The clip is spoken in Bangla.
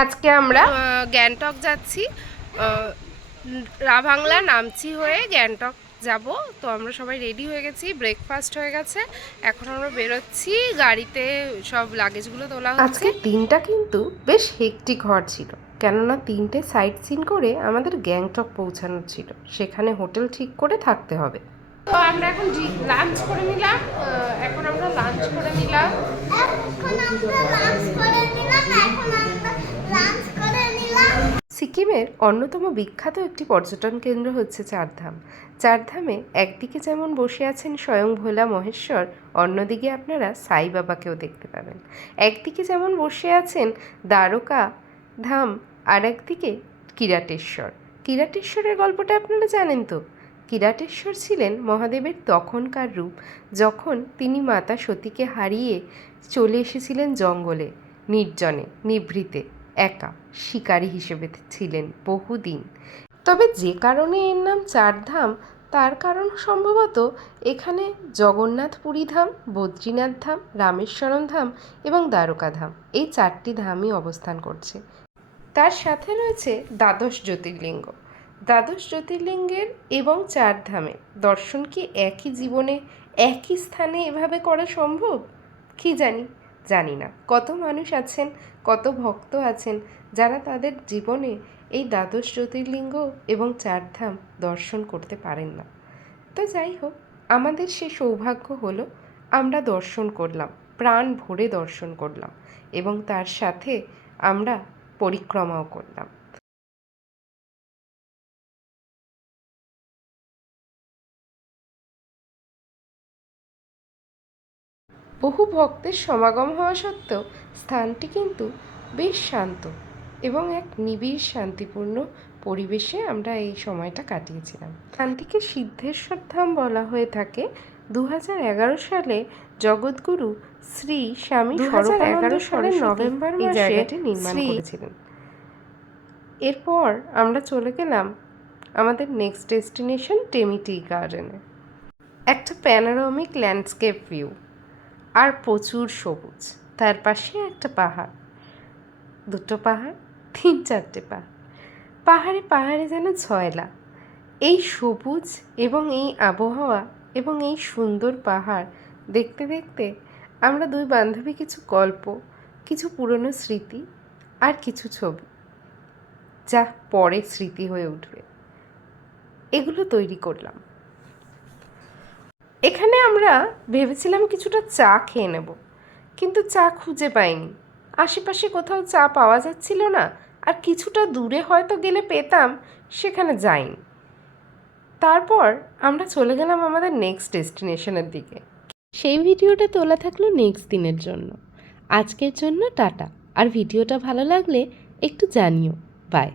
আজকে আমরা গ্যাংটক যাচ্ছি। রাভাংলা নামচি হয়ে গ্যাংটক যাব। তো আমরা সবাই রেডি হয়ে গেছি, ব্রেকফাস্ট হয়ে গেছে, এখন আমরা বেরোচ্ছি। গাড়িতে সব লাগেজগুলো তোলা হচ্ছে। আজকের দিনটা কিন্তু বেশ হেক্টিক হওয়ার ছিল, কেননা 3টে সাইট সিন করে আমাদের গ্যাংটক পৌঁছানোর ছিল, সেখানে হোটেল ঠিক করে থাকতে হবে। তো আমরা এখন লাঞ্চ করে নিলাম। সিকিমের অন্যতম বিখ্যাত একটি পর্যটন কেন্দ্র হচ্ছে চারধাম। চারধামে একদিকে যেমন বসে আছেন স্বয়ং ভোলা মহেশ্বর, অন্যদিকে আপনারা সাই বাবাকেও দেখতে পাবেন। একদিকে যেমন বসে আছেন দ্বারকা ধাম, আর একদিকে কিরাটেশ্বর। কিরাটেশ্বরের গল্পটা আপনারা জানেন তো। কিরাটেশ্বর ছিলেন মহাদেবের তখনকার রূপ, যখন তিনি মাতা সতীকে হারিয়ে চলে এসেছিলেন জঙ্গলে, নির্জনে, নিভৃতে, একা শিকারী হিসেবে ছিলেন বহুদিন। তবে যে কারণে এর নাম চারধাম, তার কারণ সম্ভবত এখানে জগন্নাথ পুরী ধাম, বদ্রীনাথ ধাম, রামেশ্বরম ধাম এবং দ্বারকা ধাম, এই 4টি ধামই অবস্থান করছে। তার সাথে রয়েছে দ্বাদশ জ্যোতির্লিঙ্গ। দ্বাদশ জ্যোতির্লিঙ্গের এবং চারধামের দর্শন কি একই জীবনে একই স্থানে এভাবে করা সম্ভব? কি জানি না। কত মানুষ আছেন, কত ভক্ত আছেন যারা তাদের জীবনে এই দ্বাদশ জ্যোতির্লিঙ্গ এবং চারধাম দর্শন করতে পারেন না। তো যাই হোক, আমাদের সে সৌভাগ্য হলো, আমরা দর্শন করলাম, প্রাণ ভরে দর্শন করলাম, এবং তার সাথে আমরা পরিক্রমাও করলাম। বহু ভক্তের সমাগম হওয়া সত্ত্বেও স্থানটি কিন্তু বেশ শান্ত এবং এক নিবিড় শান্তিপূর্ণ পরিবেশে আমরা এই সময়টা কাটিয়েছিলাম। স্থানটিকে সিদ্ধেশ্বর ধাম বলা হয়ে থাকে। 2011 সালে জগৎগুরু শ্রী স্বামী স্বরূপানন্দ সালের নভেম্বর মাসে জায়গাটি নির্মাণ করেছিলেন। এরপর আমরা চলে গেলাম আমাদের নেক্সট ডেস্টিনেশন টেমি টি গার্ডেনে। একটা প্যানোরামিক ল্যান্ডস্কেপ ভিউ আর প্রচুর সবুজ, তার পাশে একটা পাহাড়, 2টো পাহাড়, 3-4টে পাহাড়, পাহাড়ে পাহাড়ে যেন ছয়লা। এই সবুজ এবং এই আবহাওয়া এবং এই সুন্দর পাহাড় দেখতে দেখতে আমরা 2 বান্ধবী কিছু গল্প, কিছু পুরনো স্মৃতি আর কিছু ছবি, যা পরে স্মৃতি হয়ে উঠবে, এগুলো তৈরি করলাম। এখানে আমরা ভেবেছিলাম কিছুটা চা খেয়ে নেব, কিন্তু চা খুঁজে পাইনি। আশেপাশে কোথাও চা পাওয়া যাচ্ছিল না, আর কিছুটা দূরে হয়তো গেলে পেতাম, সেখানে যাইনি। তারপর আমরা চলে গেলাম আমাদের নেক্সট ডেস্টিনেশনের দিকে। সেই ভিডিওটা তোলা থাকলো নেক্সট দিনের জন্য। আজকের জন্য টাটা। আর ভিডিওটা ভালো লাগলে একটু জানিও। বাই।